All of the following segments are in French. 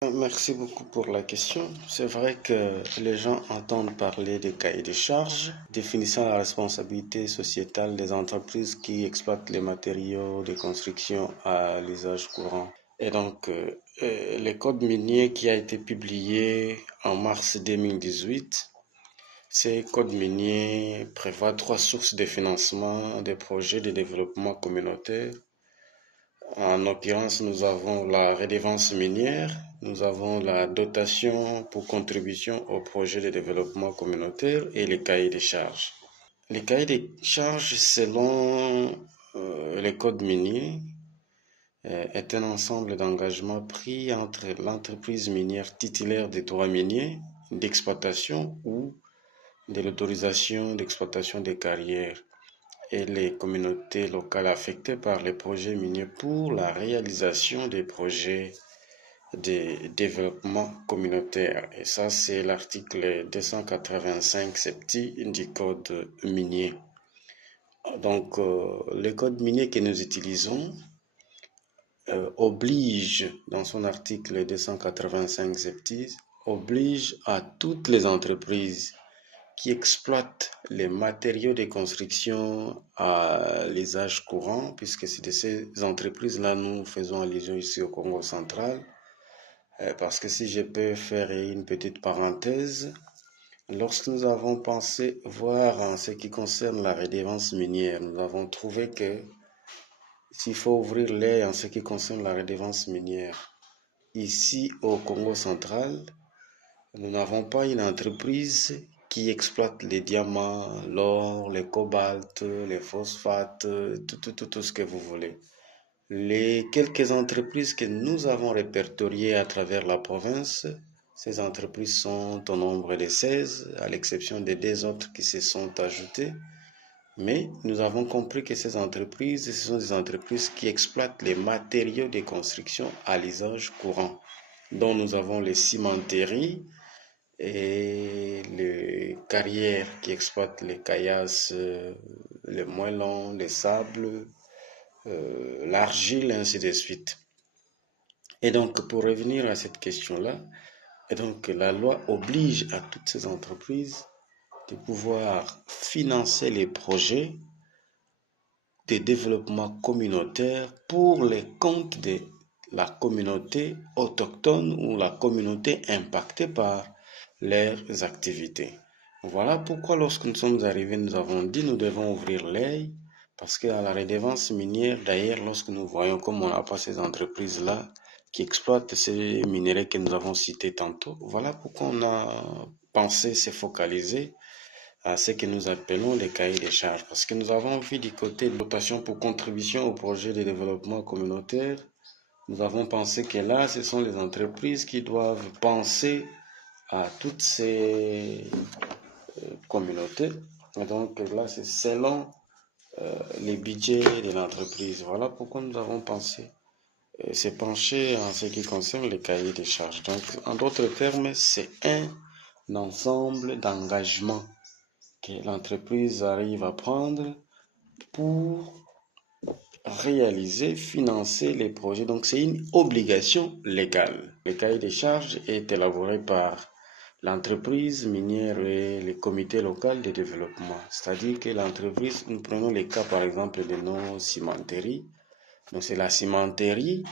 Merci beaucoup pour la question. C'est vrai que les gens entendent parler de cahier de charges définissant la responsabilité sociétale des entreprises qui exploitent les matériaux de construction à l'usage courant. Le code minier qui a été publié en mars 2018, ce code minier prévoit trois sources de financement des projets de développement communautaire. En l'occurrence, nous avons la redevance minière, nous avons la dotation pour contribution au projet de développement communautaire et les cahiers des charges. Les cahiers des charges, selon le code minier, est un ensemble d'engagements pris entre l'entreprise minière titulaire des droits miniers d'exploitation ou de l'autorisation d'exploitation des carrières et les communautés locales affectées par les projets miniers pour la réalisation des projets de développement communautaire. Et ça, c'est l'article 285 septi du code minier. Le code minier que nous utilisons oblige, dans son article 285 septi, oblige à toutes les entreprises qui exploitent les matériaux de construction à l'usage courant, puisque c'est de ces entreprises-là nous faisons allusion ici au Congo central. Parce que si je peux faire une petite parenthèse, lorsque nous avons pensé voir en ce qui concerne la redevance minière, nous avons trouvé que s'il faut ouvrir l'œil en ce qui concerne la redevance minière, ici au Congo central, nous n'avons pas une entreprise qui exploite les diamants, l'or, le cobalt, les phosphates, tout ce que vous voulez. Les quelques entreprises que nous avons répertoriées à travers la province, ces entreprises sont au nombre de 16, à l'exception des deux autres qui se sont ajoutées. Mais nous avons compris que ces entreprises, ce sont des entreprises qui exploitent les matériaux de construction à l'usage courant, dont nous avons les cimenteries et les carrières qui exploitent les caillasses, les moellons, les sables, l'argile, ainsi de suite. Et donc, pour revenir à cette question-là, la loi oblige à toutes ces entreprises de pouvoir financer les projets de développement communautaire pour les comptes de la communauté autochtone ou la communauté impactée par leurs activités. Voilà pourquoi lorsque nous sommes arrivés, nous avons dit nous devons ouvrir l'œil parce qu'à la redevance minière, d'ailleurs, lorsque nous voyons comme on n'a pas ces entreprises-là qui exploitent ces minerais que nous avons cités tantôt, voilà pourquoi on a pensé se focaliser à ce que nous appelons les cahiers des charges. Parce que nous avons vu du côté de dotation pour contribution au projet de développement communautaire, nous avons pensé que là, ce sont les entreprises qui doivent penser à toutes ces communautés. Et donc là, c'est selon les budgets de l'entreprise. Voilà pourquoi nous avons pensé se pencher en ce qui concerne les cahiers des charges. Donc, en d'autres termes, c'est un ensemble d'engagements que l'entreprise arrive à prendre pour réaliser, financer les projets. Donc, c'est une obligation légale. Le cahier des charges est élaboré par l'entreprise minière et le comité local de développement. C'est-à-dire que l'entreprise, nous prenons le cas par exemple de nos cimenteries. Donc, c'est la cimenterie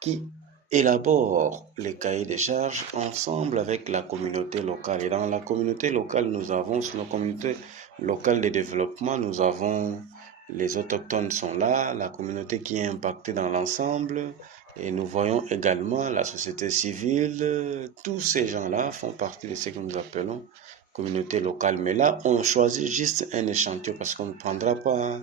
qui élabore les cahiers des charges ensemble avec la communauté locale. Et dans la communauté locale, nous avons, sur nos communautés locales de développement, nous avons les autochtones sont là, la communauté qui est impactée dans l'ensemble, et nous voyons également la société civile. Tous ces gens-là font partie de ce que nous appelons communauté locale. Mais là, on choisit juste un échantillon parce qu'on ne prendra pas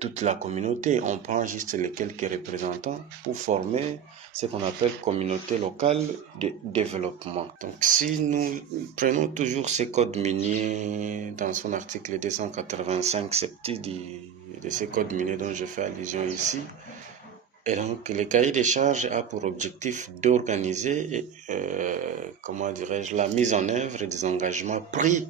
toute la communauté. On prend juste les quelques représentants pour former ce qu'on appelle communauté locale de développement. Donc, si nous prenons toujours ce code minier dans son article 285 septi de ce code minier dont je fais allusion ici, et donc, le cahier des charges a pour objectif d'organiser, la mise en œuvre des engagements pris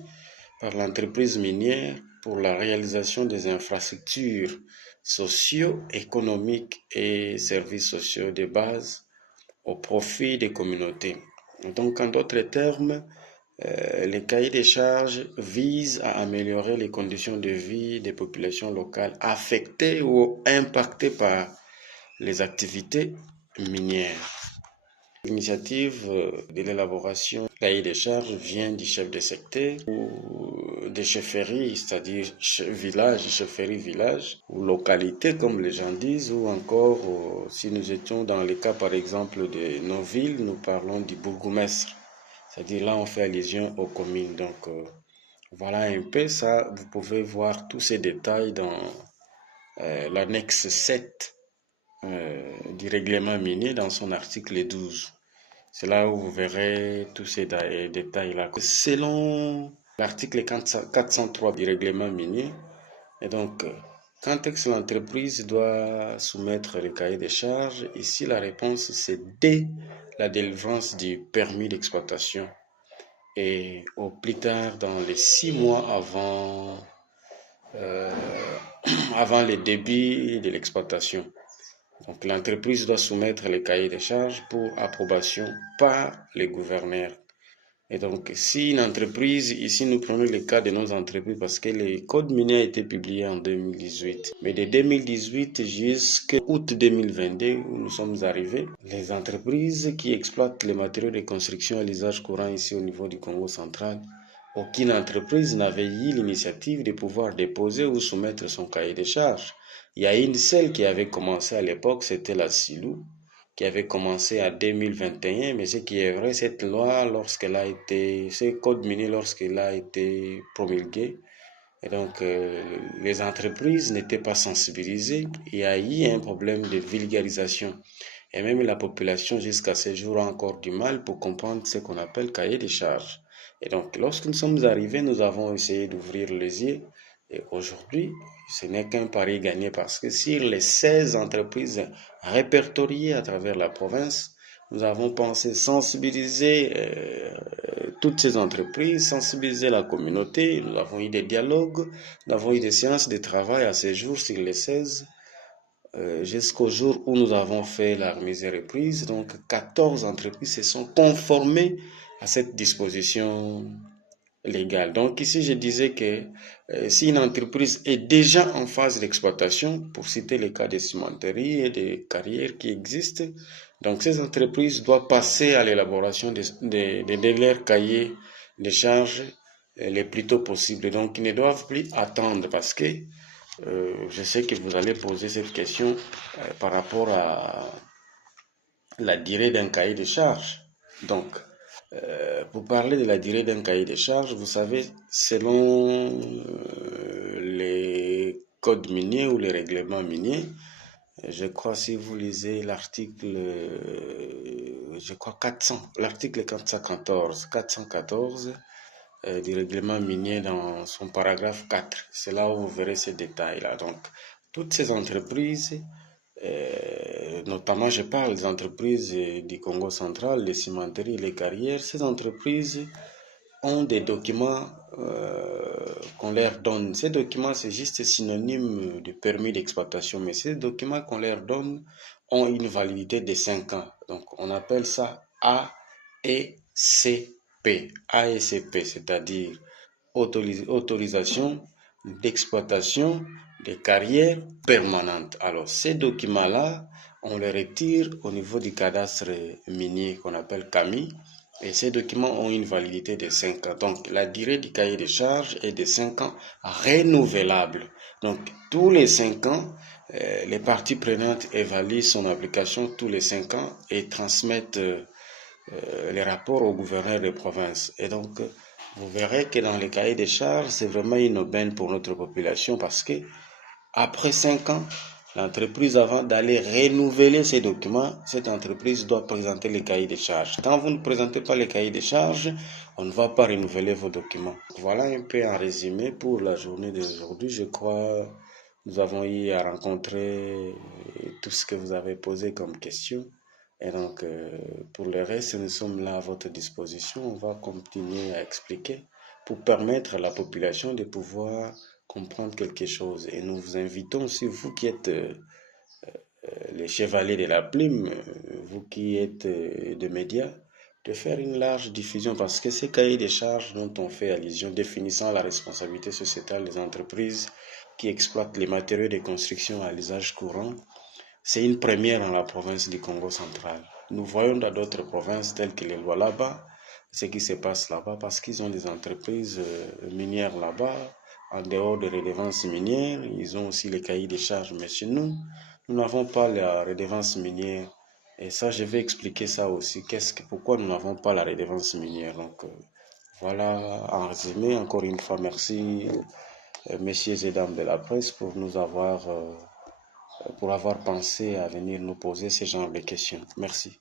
par l'entreprise minière pour la réalisation des infrastructures socio-économiques et services sociaux de base au profit des communautés. Donc, en d'autres termes, les cahiers des charges visent à améliorer les conditions de vie des populations locales affectées ou impactées par les activités minières. L'initiative de l'élaboration du cahier des charges vient du chef de secteur ou des chefferies, c'est-à-dire villages, chefferies, villages, ou localités comme les gens disent, ou encore si nous étions dans le cas par exemple de nos villes, nous parlons du bourgmestre, c'est-à-dire là on fait allusion aux communes. Donc voilà un peu ça, vous pouvez voir tous ces détails dans l'annexe 7 du règlement minier dans son article 12. C'est là où vous verrez tous ces détails-là. Selon l'article 403 du règlement minier, et donc, quand est-ce que l'entreprise doit soumettre le cahier des charges? Ici, la réponse, c'est dès la délivrance du permis d'exploitation et au plus tard dans les 6 mois avant le début de l'exploitation. Donc, l'entreprise doit soumettre les cahiers de charges pour approbation par les gouverneurs. Et donc, si une entreprise, ici nous prenons le cas de nos entreprises parce que le code minier a été publié en 2018. Mais de 2018 jusqu'à août 2022, où nous sommes arrivés, les entreprises qui exploitent les matériaux de construction à l'usage courant ici au niveau du Congo central, aucune entreprise n'avait eu l'initiative de pouvoir déposer ou soumettre son cahier de charges. Il y a une seule qui avait commencé à l'époque, c'était la Silou, qui avait commencé en 2021, mais ce qui est vrai, cette loi, ce code minier, lorsqu'il a été promulgué, et donc les entreprises n'étaient pas sensibilisées, il y a eu un problème de vulgarisation. Et même la population, jusqu'à ce jour, a encore du mal pour comprendre ce qu'on appelle cahier des charges. Et donc, lorsque nous sommes arrivés, nous avons essayé d'ouvrir les yeux. Et aujourd'hui, ce n'est qu'un pari gagné parce que sur les 16 entreprises répertoriées à travers la province, nous avons pensé sensibiliser toutes ces entreprises, sensibiliser la communauté. Nous avons eu des dialogues, nous avons eu des séances de travail à ce jour sur les 16 jusqu'au jour où nous avons fait la remise et reprise. Donc, 14 entreprises se sont conformées à cette disposition légale. Donc, ici, je disais que si une entreprise est déjà en phase d'exploitation, pour citer les cas des cimenteries et des carrières qui existent, donc ces entreprises doivent passer à l'élaboration de leur cahier de charges le plus tôt possible. Donc, ils ne doivent plus attendre parce que je sais que vous allez poser cette question par rapport à la durée d'un cahier de charges. Donc, pour parler de la durée d'un cahier de charges, vous savez, selon les codes miniers ou les règlements miniers, je crois si vous lisez l'article, je crois 400, l'article 414 du règlement minier dans son paragraphe 4. C'est là où vous verrez ces détails-là. Donc, toutes ces entreprises, notamment je parle des entreprises du Congo central, les cimenteries, les carrières, ces entreprises ont des documents qu'on leur donne. Ces documents, c'est juste synonyme de permis d'exploitation, mais ces documents qu'on leur donne ont une validité de 5 ans. Donc, on appelle ça AECP. AECP, c'est-à-dire autorisation d'exploitation des carrières permanentes. Alors, ces documents-là, on les retire au niveau du cadastre minier qu'on appelle CAMI. Et ces documents ont une validité de 5 ans. Donc, la durée du cahier de charges est de 5 ans renouvelable. Donc, tous les 5 ans, les parties prenantes évaluent son application tous les 5 ans et transmettent les rapports au gouverneur de province. Et donc, vous verrez que dans les cahiers de charges, c'est vraiment une aubaine pour notre population parce que après 5 ans, l'entreprise, avant d'aller renouveler ses documents, cette entreprise doit présenter les cahiers de charges. Quand vous ne présentez pas les cahiers de charges, on ne va pas renouveler vos documents. Voilà un peu en résumé pour la journée d'aujourd'hui. Je crois que nous avons eu à rencontrer tout ce que vous avez posé comme question. Et donc, pour le reste, nous sommes là à votre disposition. On va continuer à expliquer pour permettre à la population de pouvoir comprendre quelque chose. Et nous vous invitons, si vous qui êtes les chevaliers de la plume, vous qui êtes de médias, de faire une large diffusion parce que ces cahiers des charges dont on fait allusion définissant la responsabilité sociétale des entreprises qui exploitent les matériaux de construction à l'usage courant, c'est une première dans la province du Congo central. Nous voyons dans d'autres provinces telles que les lois là-bas, ce qui se passe là-bas parce qu'ils ont des entreprises minières là-bas, en dehors de redevances minières, ils ont aussi les cahiers des charges. Mais chez nous, nous n'avons pas la redevance minière. Et ça, je vais expliquer ça aussi. Pourquoi nous n'avons pas la redevance minière? Donc, voilà, en résumé, encore une fois, merci, messieurs et dames de la presse, pour avoir pensé à venir nous poser ce genre de questions. Merci.